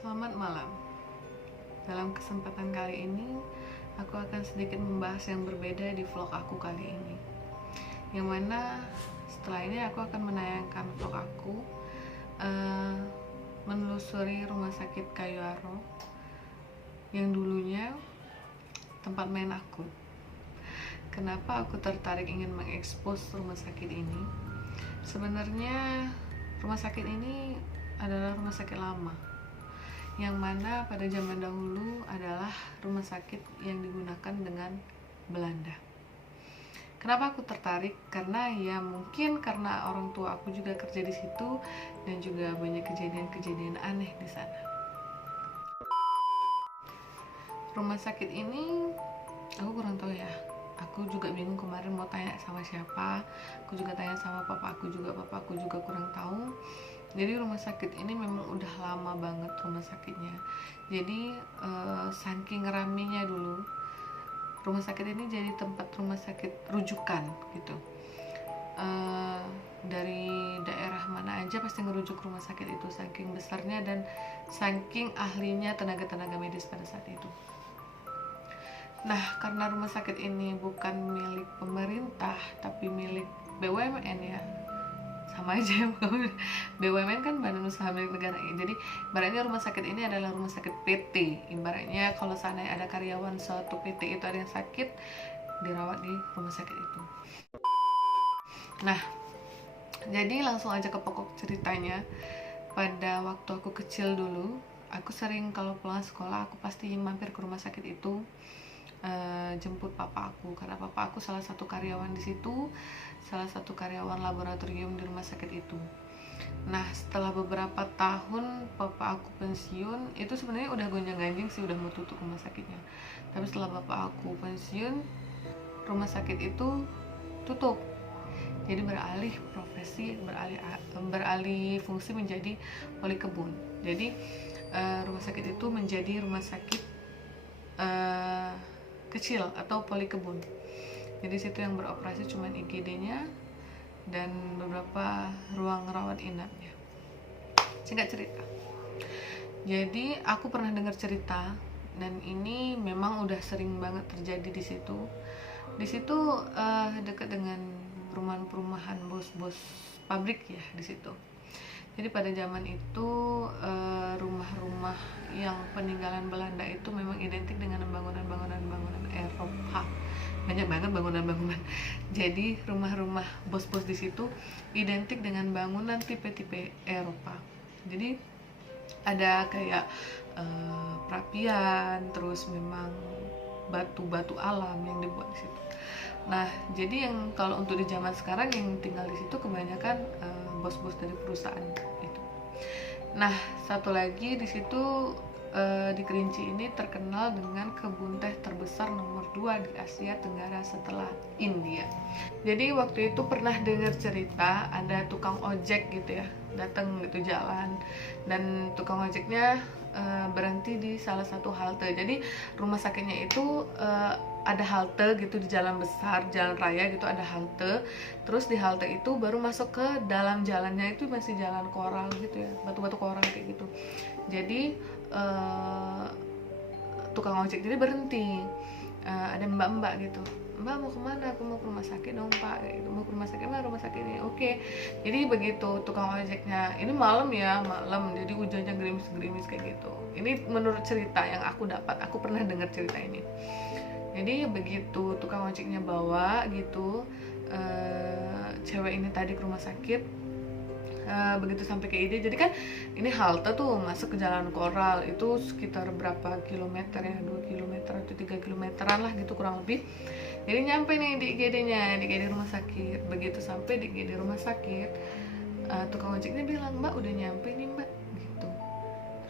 Selamat malam. Dalam kesempatan kali ini, aku akan sedikit membahas yang berbeda di vlog aku kali ini. Yang mana setelah ini aku akan menayangkan vlog aku menelusuri rumah sakit Kayuaro yang dulunya tempat main aku. Kenapa aku tertarik ingin mengekspos rumah sakit ini? Sebenarnya rumah sakit ini adalah rumah sakit lama, yang mana pada zaman dahulu adalah rumah sakit yang digunakan dengan Belanda. Kenapa aku tertarik? Karena ya mungkin karena orang tua aku juga kerja di situ dan juga banyak kejadian-kejadian aneh di sana. Rumah sakit ini aku kurang tahu ya. Aku juga bingung kemarin mau tanya sama siapa. Aku juga tanya sama papa aku juga kurang tahu. Jadi rumah sakit ini memang udah lama banget rumah sakitnya. Jadi saking ramenya dulu, rumah sakit ini jadi tempat rumah sakit rujukan gitu. Dari daerah mana aja pasti ngerujuk rumah sakit itu, saking besarnya dan saking ahlinya tenaga-tenaga medis pada saat itu. Nah, karena rumah sakit ini bukan milik pemerintah tapi milik BUMN ya, sama aja. BUMN kan badan usaha milik negara ya. Jadi ibaratnya rumah sakit ini adalah rumah sakit PT. Ibaratnya kalau seandainya ada karyawan suatu PT itu ada yang sakit, dirawat di rumah sakit itu. Nah, jadi langsung aja ke pokok ceritanya. Pada waktu aku kecil dulu, aku sering kalau pulang sekolah aku pasti mampir ke rumah sakit itu, jemput papa aku, karena papa aku salah satu karyawan di situ, salah satu karyawan laboratorium di rumah sakit itu. Nah, setelah beberapa tahun papa aku pensiun, itu sebenarnya udah gonjang-ganjing sih, udah mau tutup rumah sakitnya. Tapi setelah bapak aku pensiun, rumah sakit itu tutup. Jadi beralih profesi, beralih fungsi menjadi poli kebun. Jadi rumah sakit itu menjadi rumah sakit kecil atau poli kebun. Jadi situ yang beroperasi cuma IGD-nya dan beberapa ruang rawat inapnya. Singkat cerita, jadi aku pernah dengar cerita dan ini memang udah sering banget terjadi di situ. Di situ dekat dengan perumahan-perumahan bos-bos pabrik ya di situ. Jadi pada zaman itu rumah-rumah yang peninggalan Belanda itu memang identik dengan bangunan-bangunan Eropa. Banyak banget bangunan-bangunan. Jadi rumah-rumah bos-bos di situ identik dengan bangunan tipe-tipe Eropa. Jadi ada kayak perapian, terus memang batu-batu alam yang dibuat di situ. Nah, jadi yang kalau untuk di zaman sekarang yang tinggal di situ kebanyakan bos-bos dari perusahaan itu. Nah, satu lagi di situ di Kerinci ini terkenal dengan kebun teh terbesar nomor 2 di Asia Tenggara setelah India. Jadi waktu itu pernah dengar cerita ada tukang ojek gitu ya, datang gitu jalan, dan tukang ojeknya berhenti di salah satu halte. Jadi rumah sakitnya itu ada halte gitu di jalan besar, jalan raya gitu ada halte. Terus di halte itu baru masuk ke dalam jalannya itu masih jalan koral gitu ya, batu-batu koral kayak gitu. Jadi tukang ojek jadi berhenti, ada mbak-mbak gitu, mbak mau kemana? Aku mau ke rumah sakit dong pak, kayak gitu. Mau ke rumah sakit, mana rumah sakit ini? Oke. Jadi begitu tukang ojeknya, ini malam ya, malam, jadi hujannya gerimis-gerimis kayak gitu. Ini menurut cerita yang aku dapat, aku pernah dengar cerita ini. Jadi begitu tukang ojeknya bawa gitu cewek ini tadi ke rumah sakit, begitu sampai ke ide, jadi kan ini halte tuh masuk ke jalan koral itu sekitar berapa kilometer ya, 2 kilometer atau 3 kilometeran lah gitu kurang lebih. Jadi nyampe nih di IGD-nya, di IGD rumah sakit. Begitu sampai di IGD rumah sakit, tukang ojeknya bilang, mbak udah nyampe nih mbak gitu.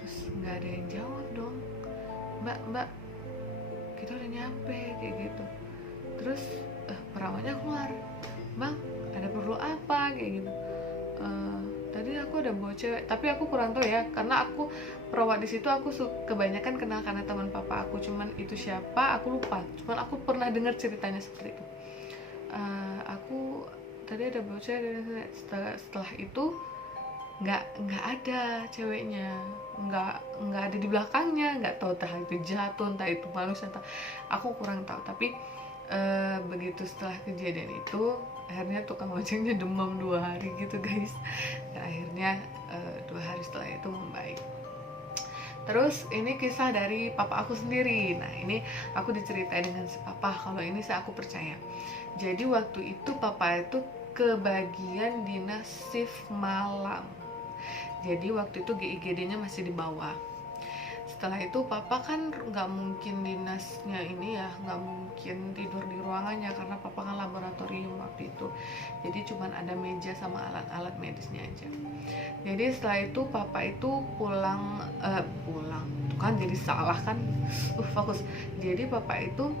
Terus nggak ada yang jawab dong, mbak kita udah nyampe kayak gitu. Terus perawatnya keluar, bang ada perlu apa kayak gitu. Tadi aku udah bawa cewek, tapi aku kurang tahu ya, karena aku perawat di situ aku kebanyakan kenal karena teman papa aku, cuman itu siapa aku lupa, cuman aku pernah dengar ceritanya seperti itu. Aku tadi ada bawa cewek, setelah itu nggak ada ceweknya, nggak ada di belakangnya, nggak tahu entah itu jatuh, entah itu manusia, entah aku kurang tahu. Tapi begitu setelah kejadian itu akhirnya tukang ojeknya demam 2 hari gitu guys, dan akhirnya 2 hari setelah itu membaik. Terus ini kisah dari papa aku sendiri. Nah ini aku diceritain dengan si papa, kalau ini saya aku percaya. Jadi waktu itu papa itu kebagian dinas shift malam. Jadi waktu itu GIGD-nya masih di bawah. Setelah itu papa kan nggak mungkin dinasnya ini ya, nggak mungkin tidur di ruangannya karena papa kan laboratorium waktu itu. Jadi cuman ada meja sama alat-alat medisnya aja. Jadi setelah itu papa itu pulang tuh kan jadi salah kan, fokus. Jadi papa itu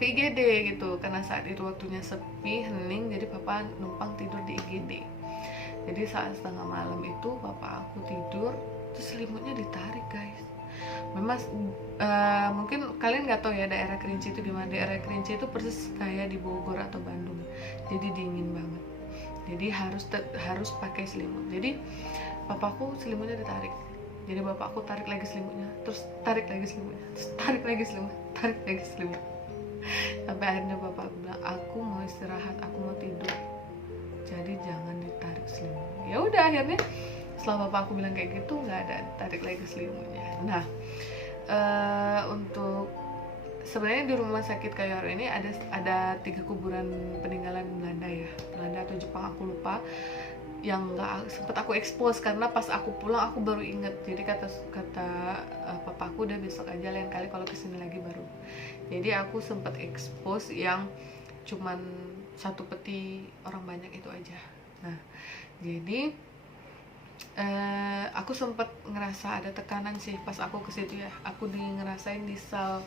ke IGD gitu karena saat itu waktunya sepi, hening, jadi papa numpang tidur di IGD. Jadi saat setengah malam itu papa aku tidur, terus selimutnya ditarik guys. Memang mungkin kalian nggak tahu ya daerah Kerinci itu gimana. Daerah Kerinci itu persis kayak di Bogor atau Bandung, jadi dingin banget. Jadi harus pakai selimut. Jadi papaku selimutnya ditarik. Jadi bapakku tarik lagi selimutnya, terus tarik lagi selimutnya, terus tarik lagi selimut, tarik lagi selimut. Sampai akhirnya bapak bilang, aku mau istirahat, aku mau tidur, jadi jangan ditarik selimutnya. Ya udah, akhirnya setelah bapak aku bilang kayak gitu, nggak ada tarik lagi selimutnya. Nah untuk sebenarnya di rumah sakit Kayuaro ini ada 3 kuburan peninggalan Belanda ya, Belanda atau Jepang aku lupa, yang nggak sempet aku expose karena pas aku pulang aku baru inget. Jadi kata papaku udah besok aja, lain kali kalau kesini lagi baru. Jadi aku sempet expose yang cuman 1 peti orang banyak itu aja. Nah jadi aku sempet ngerasa ada tekanan sih pas aku ke situ ya. Aku ngerasain di sel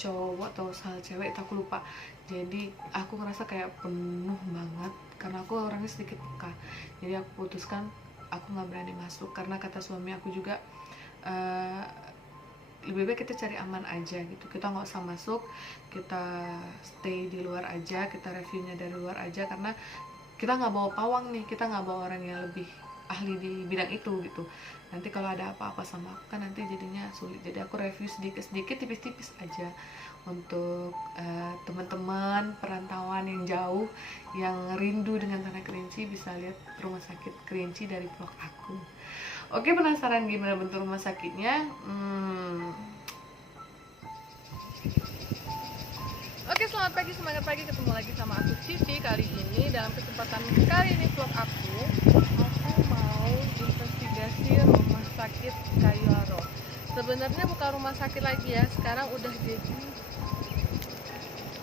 cowok atau sel cewek, aku lupa. Jadi aku ngerasa kayak penuh banget karena aku orangnya sedikit peka. Jadi aku putuskan aku nggak berani masuk karena kata suami aku juga lebih baik kita cari aman aja gitu, kita nggak usah masuk, kita stay di luar aja, kita reviewnya dari luar aja, karena kita nggak bawa pawang nih, kita nggak bawa orang yang lebih ahli di bidang itu gitu. Nanti kalau ada apa-apa sama aku kan nanti jadinya sulit. Jadi aku review sedikit-sedikit, tipis-tipis aja untuk teman-teman perantauan yang jauh yang rindu dengan tanah Kerinci bisa lihat rumah sakit Kerinci dari vlog aku. Oke, penasaran gimana bentuk rumah sakitnya? Oke, selamat pagi, semangat pagi, ketemu lagi sama aku Cici. Kali ini dalam kesempatan kali ini vlog aku mau investigasi rumah sakit Kayuaro. Sebenarnya bukan rumah sakit lagi ya, sekarang udah jadi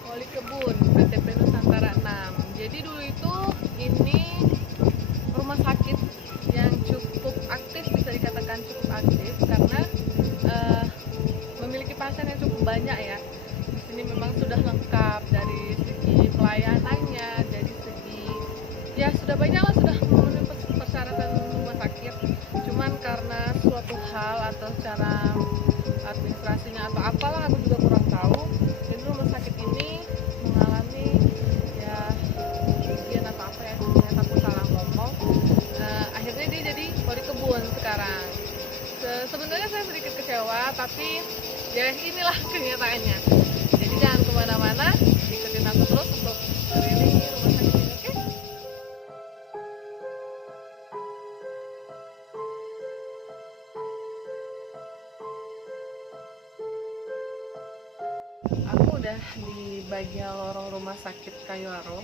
Poli Kebun PTP Nusantara 6. Jadi dulu itu ini rumah sakit yang cukup aktif, bisa dikatakan cukup aktif karena memiliki pasien yang cukup banyak ya. Di sini memang sudah lengkap dari segi pelayanannya, dari segi ya sudah banyak lah, sudah memenuhi persyaratan rumah sakit. Cuman karena suatu hal atau cara administrasinya atau apalah aku juga kurang tahu, jadi rumah sakit ini mengalami ya kerugian atau apa ya, ternyata aku salah ngomong. Akhirnya dia jadi Poli Kebun sekarang. Sebenarnya saya sedikit kecewa, tapi ya inilah kenyataannya. Jadi jangan kemana-mana, ikutin aku terus untuk keliling rumah sakit ini, oke? Aku udah di bagian lorong rumah sakit Kayuaro,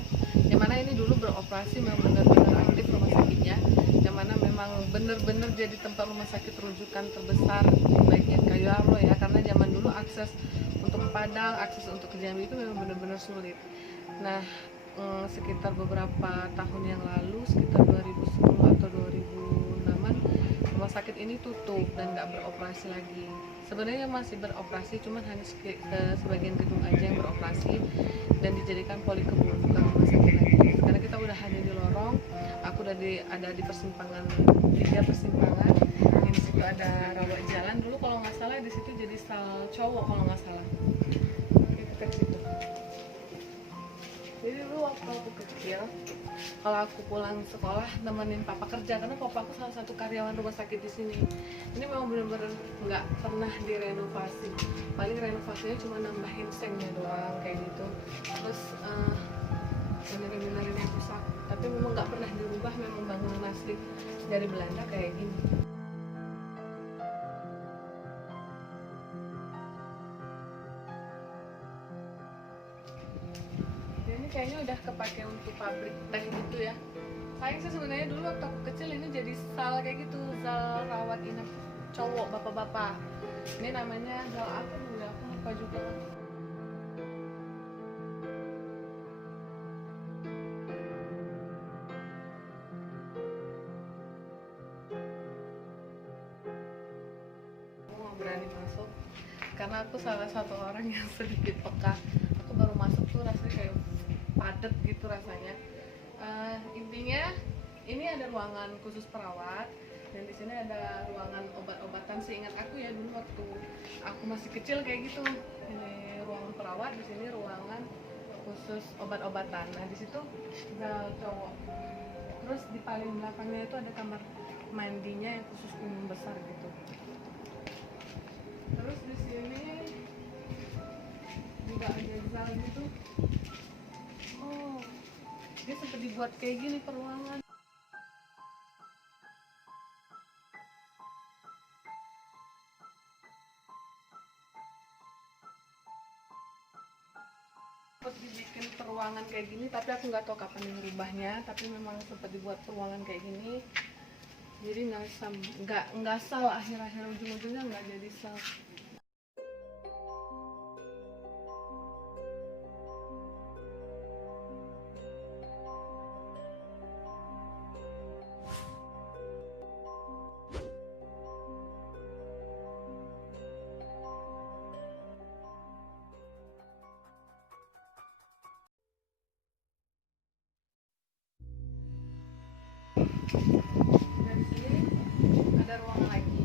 yang mana ini dulu beroperasi, memang benar-benar aktif rumah sakitnya, yang mana memang benar-benar jadi tempat rumah sakit rujukan terbesar di bagian Kayuaro ya, karena zaman dulu akses untuk ke Padang, akses untuk ke Jambi itu memang benar-benar sulit. Nah sekitar beberapa tahun yang lalu, sekitar 2010 atau 2006an, rumah sakit ini tutup dan nggak beroperasi lagi. Sebenarnya masih beroperasi, cuman hanya sebagian gedung aja yang beroperasi dan dijadikan Poli Kebun, bukan rumah sakit lagi. Karena kita udah ada di lorong, aku udah ada di persimpangan 3 persimpangan. Ini di situ ada rawat jalan dulu kalau nggak salah, di situ jadi sel cowok kalau nggak salah. Oke, kita ke situ. Jadi dulu waktu aku kecil, kalau aku pulang sekolah nemenin papa kerja, karena papa aku salah satu karyawan rumah sakit di sini. Ini memang benar-benar nggak pernah direnovasi. Paling renovasinya cuma nambahin sengnya doang kayak gitu. Terus benerin yang rusak. Tapi memang nggak pernah dirubah, memang bangunan asli dari Belanda kayak gini. Kayaknya udah kepake untuk pabrik teh gitu ya. Sayang sih sebenarnya dulu waktu aku kecil ini jadi sal kayak gitu, sal rawat inap cowok bapak-bapak. Ini namanya sal apa dulu ya, aku lupa juga. Aku nggak berani masuk karena aku salah satu orang yang sedikit peka. Aku baru masuk tuh rasanya kayak padat gitu rasanya. Intinya ini ada ruangan khusus perawat dan di sini ada ruangan obat-obatan. Seingat aku ya dulu waktu aku masih kecil kayak gitu. Ini ruangan perawat, di sini ruangan khusus obat-obatan. Nah di situ ada cowok. Terus di paling belakangnya itu ada kamar mandinya yang khusus umum besar gitu. Terus di sini juga ada zal gitu. Oh, dia sempat dibuat kayak gini per ruangan. Sempat dibikin peruangan kayak gini, tapi aku nggak tahu kapan merubahnya. Tapi memang sempat dibuat peruangan kayak gini. Jadi nggak sal, akhir-akhir ujung-ujungnya nggak jadi sal. Dan di sini ada ruangan lagi.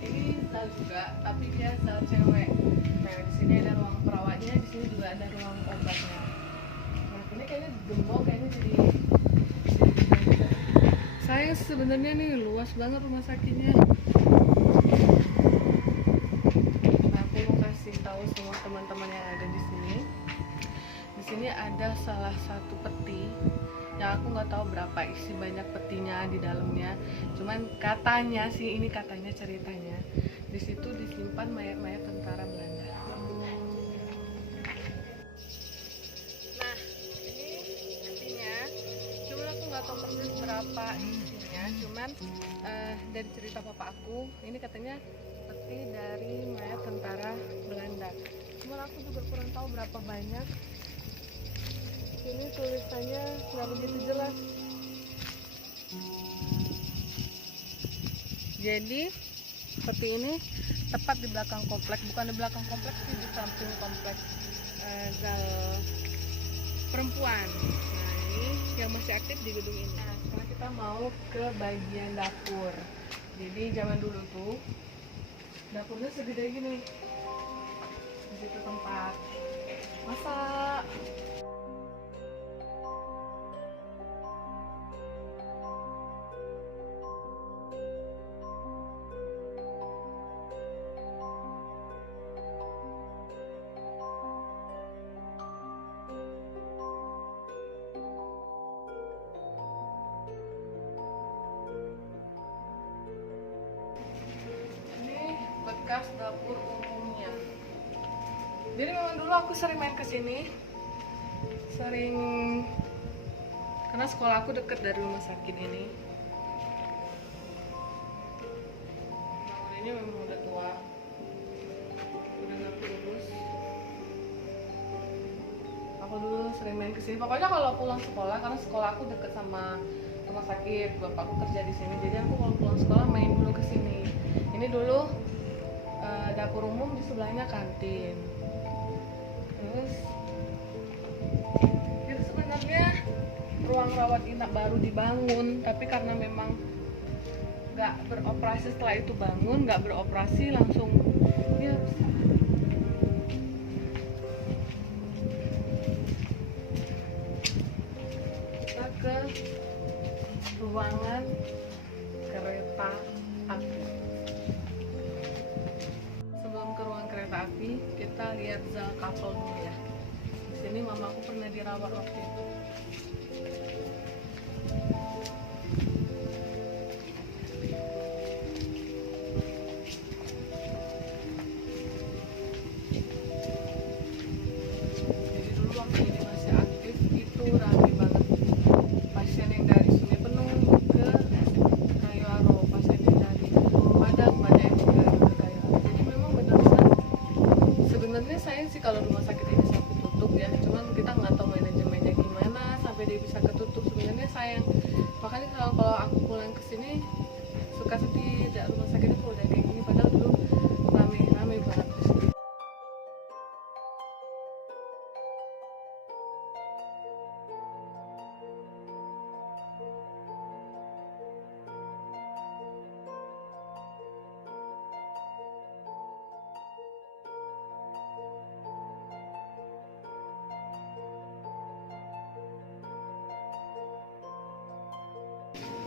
Ini zal juga, tapi dia zal cewek. Nah di sini ada ruang perawatnya, di sini juga ada ruang obatnya. Nah ini kayaknya gembok, kayaknya jadi. Saya sebenarnya nih luas banget rumah sakitnya. Nah, aku mau kasih tahu semua teman-teman yang ada di sini. Di sini ada salah satu peti yang aku nggak tahu berapa isi banyak petinya di dalamnya. Cuman katanya sih, ini katanya ceritanya, di situ disimpan mayat-mayat tentara Belanda. Nah, ini petinya, cuman aku nggak tahu persis berapa isinya. Cuman dari cerita papa aku, ini katanya peti dari mayat tentara Belanda. Cuman aku juga kurang tahu berapa banyak. Ini tulisannya nggak begitu jelas. Jadi seperti ini tepat di belakang kompleks, bukan di belakang kompleks sih, di samping kompleks zal perempuan. Nah ini yang masih aktif di gedung ini. Nah sekarang kita mau ke bagian dapur. Jadi zaman dulu tuh dapurnya segede gini. Di situ tempat masak. Bekas dapur umumnya. Jadi memang dulu aku sering main ke sini, karena sekolah aku deket dari rumah sakit ini. Bangun ini memang udah tua, udah nggak kurus. Aku dulu sering main ke sini. Pokoknya kalau pulang sekolah, karena sekolah aku deket sama rumah sakit, bapakku kerja di sini. Jadi aku kalau pulang sekolah main dulu ke sini. Ini dulu dapur umum, di sebelahnya kantin. Terus itu sebenarnya ruang rawat inap baru dibangun, tapi karena memang nggak beroperasi, setelah itu bangun nggak beroperasi langsung ya. ruangan kereta api. Sebelum ke ruang kereta api, kita lihat Zal Couple dulu ya. Di sini mamaku pernah dirawat waktu itu. Jadi dulu waktu ini masih aktif itu rame banget. Pasien yang dari Sungai Penuh ke Kayu Aro, pasien yang dari Padang banyak yang juga ke Kayu Aro. Jadi memang benar-benar sebenarnya sayang sih kalau rumah sakit ini sampai tutup ya. Cuman kita nggak tahu manajemennya gimana sampai dia bisa ketutup. Sebenarnya sayang. Makanya kalau aku pulang ke sini suka sedih, tidak rumah sakitnya kalau udah kayak gini. Padahal dulu rame banget di sini.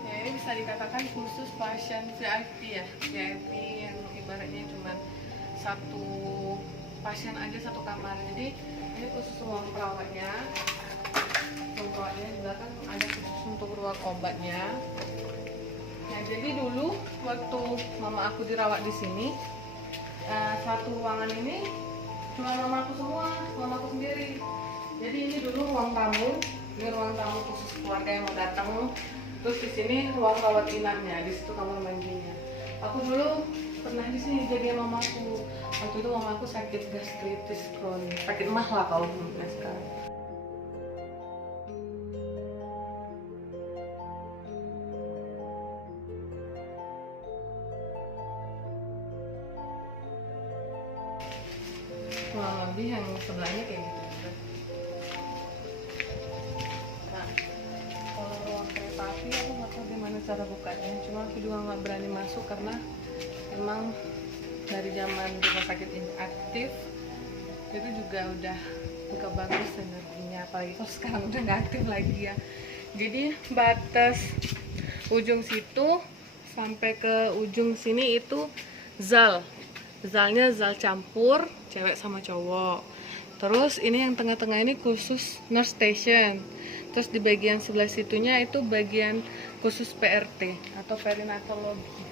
Ya, ini bisa dikatakan khusus pasien VIP ya, VIP yang ibaratnya cuma satu pasien aja satu kamar. Jadi ini khusus ruang perawatnya. Ruang perawatnya di belakang ada khusus untuk ruang obatnya. Nah, jadi dulu waktu mama aku dirawat di sini, satu ruangan ini cuma mamaku semua, mamaku sendiri. Jadi ini dulu ruang tamu, ini ruang tamu khusus keluarga yang mau datang. Terus di sini ruang rawat inapnya, di situ kamar mandinya. Aku dulu pernah di sini jaga mamaku. Waktu itu mamaku sakit gastritis kronis, sakit mah lah kalau belum sekarang. Kurang lebih yang sebelahnya kayak gitu. Nah, kalau ruang kereta api aku nggak tahu gimana cara bukanya. Cuma aku juga nggak berani masuk karena emang dari zaman rumah sakit ini aktif itu juga udah buka bagus energinya, apalagi kalau sekarang udah nggak aktif lagi ya. Jadi batas ujung situ sampai ke ujung sini itu zalnya zal campur cewek sama cowok. Terus ini yang tengah-tengah ini khusus nurse station. Terus di bagian sebelah situnya itu bagian khusus PRT atau perinatologi.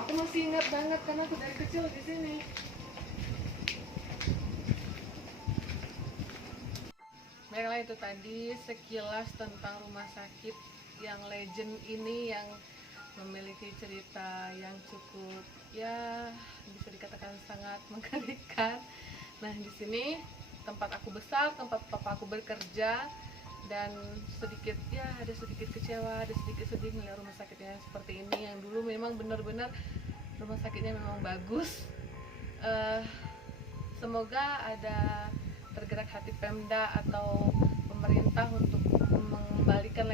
Aku masih ingat banget karena aku dari kecil di sini. Baiklah, itu tadi sekilas tentang rumah sakit yang legend ini yang memiliki cerita yang cukup ya bisa dikatakan sangat mengerikan. Nah, di sini tempat aku besar, tempat papa aku bekerja, dan sedikit ya ada sedikit kecewa, ada sedikit sedih melihat rumah sakitnya seperti ini yang dulu memang benar-benar rumah sakitnya memang bagus. Semoga ada tergerak hati Pemda atau pemerintah untuk memulihkan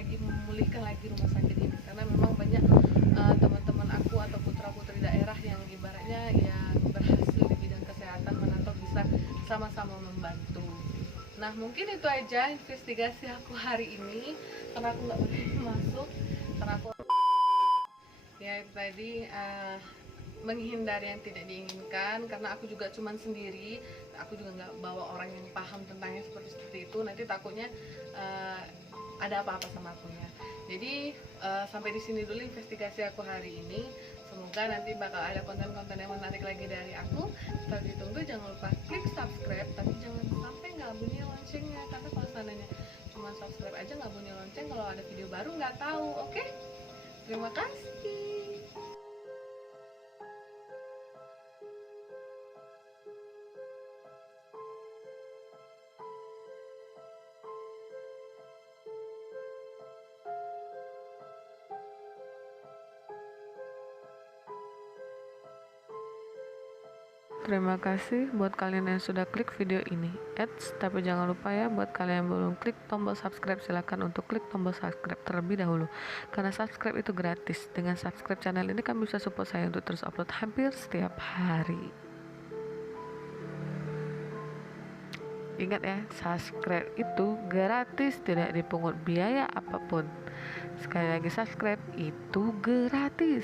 lagi rumah sakit ini, karena memang banyak teman-teman aku atau putra-putri daerah yang ibaratnya yang berhasil di bidang kesehatan atau bisa sama-sama membantu. Nah, mungkin itu aja investigasi aku hari ini karena aku nggak boleh masuk karena aku ya itu tadi menghindari yang tidak diinginkan, karena aku juga cuman sendiri, aku juga nggak bawa orang yang paham tentangnya seperti itu, nanti takutnya ada apa-apa sama aku ya. Jadi sampai di sini dulu investigasi aku hari ini. Semoga nanti bakal ada konten-konten yang menarik lagi dari aku. Tetap ditunggu, jangan lupa klik subscribe, tapi jangan sampai nggak bunyi loncengnya, karena kalau seandainya cuma subscribe aja nggak bunyi lonceng, kalau ada video baru nggak tahu. Oke? Terima kasih. Terima kasih buat kalian yang sudah klik video ini. Tapi jangan lupa ya, buat kalian yang belum klik tombol subscribe, silakan untuk klik tombol subscribe terlebih dahulu. Karena subscribe itu gratis. Dengan subscribe channel ini kalian bisa support saya untuk terus upload hampir setiap hari. Ingat ya, subscribe itu gratis, tidak dipungut biaya apapun. Sekali lagi, subscribe itu gratis.